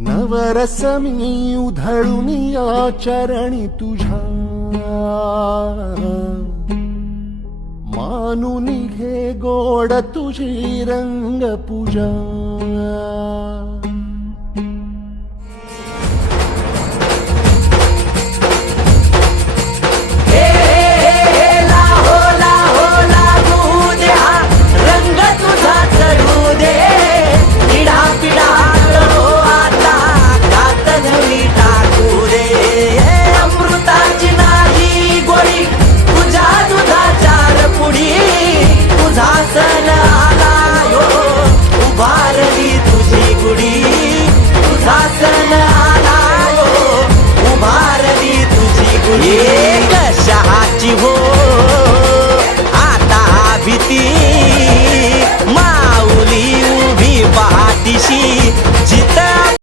नवरस मी उधळून या चरणी तुझ्या, मानून घे गोड तुझी रंग पूजा.